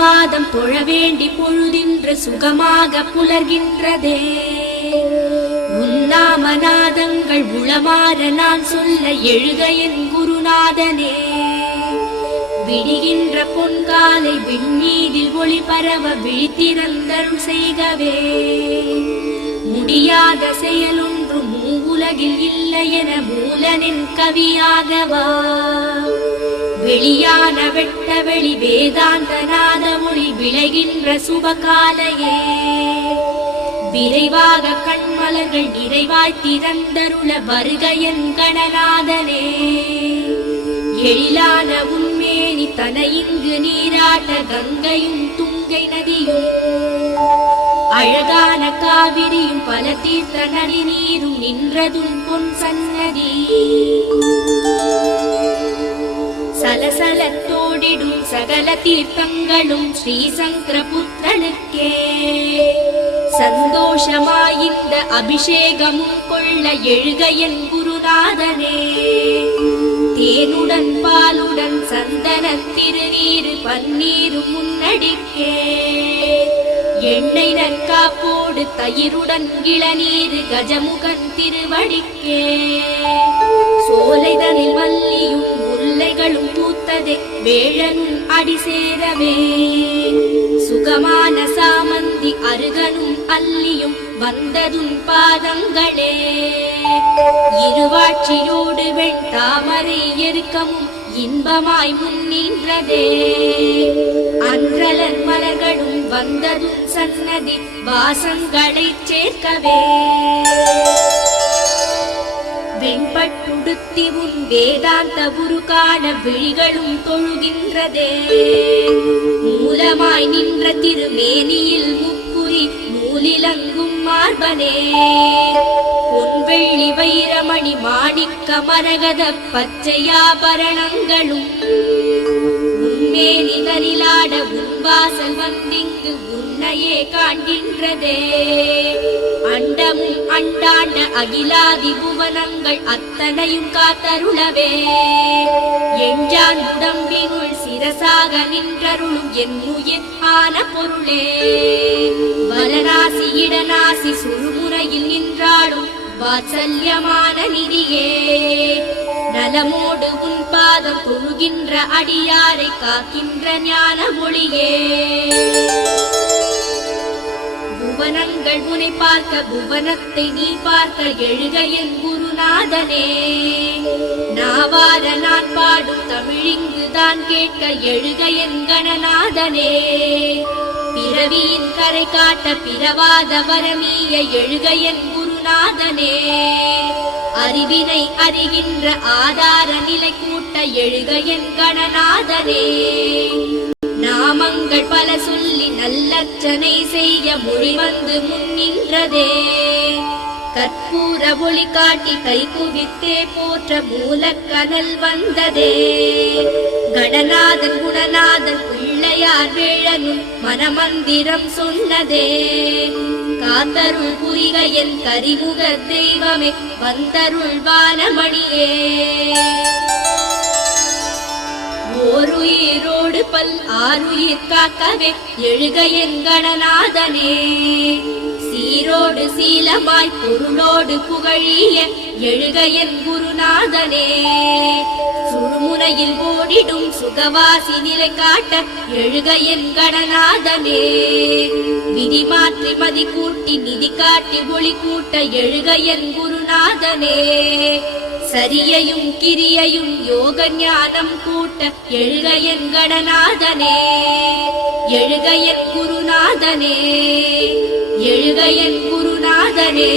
பாதம் தொழ வேண்டி பொழுதின்று சுகமாக புலர்கின்றதே. உன்னாமநாதங்கள் உளமாற நான் சொல்ல எழுக என் குருநாதனே. விடுகின்ற பொன்காலை விண்மீதில் ஒளி பரவ விழித்திறந்தருள் செய்கவே. முடியாத செயலொன்று மூவுலகில் இல்லை என மூலனின் கவியாகவா. வெளியான வெட்ட வெளி வேதாந்த நாத மொழி விளைகின்ற சுபகாலையே. விரைவாக கண்மலர்கள் நிறைவாய் திறந்தருள வருக என் கணநாதனே. எழிலான உன்மேனி தன இங்கு நீராட்ட கங்கையும் துங்கை நதியும் அழகான காவிரியும் பல தீர்த்த நதி நீரும் நின்றதும் பொன் சன்னதி. சலசலத்தோடிடும் சகல தீர்த்தங்களும் ஸ்ரீ சங்கர புத்திரனுக்கே. சந்தோஷமாயிந்த அபிஷேகமும் கொள்ள எழுக என் குருநாதனே. தேனுடன் பாலுடன் சந்தன திருநீரு பன்னீரும் முன்னடிக்கே. எண்ணெய் நற்காப்போடு தயிருடன் இளநீரு கஜமுகன் திருவடிக்கே. சோலைதனில் வள்ளியும் முல்லைகளும் பூத்ததே வேழனும் அடி சேரவே. சுகமான சாமந்தி அருகனும் அல்லியும் வந்ததும் பாதங்களே. இருவாட்சியோடு வெண் தாமரை எருக்கமும் இன்பமாய் முன்னின்றதே. அன்றலர் மலர்களும் வந்ததும் சன்னதி வாசங்களை சேர்க்கவே. வெண்பட்டுடுத்தி உன் வேதாந்த குரு காண விழிகளும் தொழுகின்றதே. மூலமாய் நின்ற திருமேனியில் முப்புரி நூலிலங்கும் மார்பனே. பொன்வெள்ளி வைரமணி மாணிக்க மரகத பச்சையாபரணங்களும் உன்மேனி தனிலாட உன்வாசல் வந்திங்கு உன்னையே காண்கின்றதே. அண்டமும் அண்டாண்ட அகிலாதி புவனங்கள் அத்தனையும் காத்தருளவே. எஞ்சான் உடம்பினுள் சிரசாக நின்றருளும் என் உயிர் ஆன பொருளே. வலநாசி இடநாசி சுழுமுறையில் நின்றாளும் வாத்சல்யமான நிதியே. நலமோடு உன் பாதம் தொழுகின்ற அடியாரை காக்கின்ற ஞான ஒளியே. புவனங்கள் உனை பார்க்க புவனத்தை நீ பார்க்க எழுக என் குருநாதனே. நாவார நான் பாடும் தமிழிங்கு தான் கேட்க எழுக என் கணநாதனே. பிறவியின் கரை காட்ட பிறவாத வரமீய எழுக என் குருநாதனே. அறிவினை அறிகின்ற ஆதார நிலை கூட்ட எழுக என் கணநாதனே. நாமங்கள் பல சொல்லி நல்லர்ச்சனை செய்ய மொழி வந்து முன்னின்றதே. கற்பூர ஒளி காட்டி கை குவித்தே போற்ற மூலக்கனல் வந்ததே. கடநாதன் குணநாதன் பிள்ளையார் வேழனும் மனமந்திரம் சொன்னதே. காத்தருள் புரிக என் கரிமுக தெய்வமே வந்தருள் வானமணியே. ஓருயிரோடு பல் ஆறுயிர் காக்கவே எழுக என் கணநாதனே. சீரோடு சீலமாய் பொருளோடு புகழிய எழுக என் குருநாதனே. சுழுமுனையில் ஓடிடும் சுகவாசி நிலை காட்ட எழுக என் கணநாதனே. விதி மாற்றி மதி கூட்டி நிதி காட்டி ஒளி கூட்ட எழுக என் குருநாதனே. சரியையும் கிரியையும் யோக ஞானம் கூட்ட எழுக என் கணநாதனே. எழுக என் குருநாதனே. எழுக என் குருநாதனே.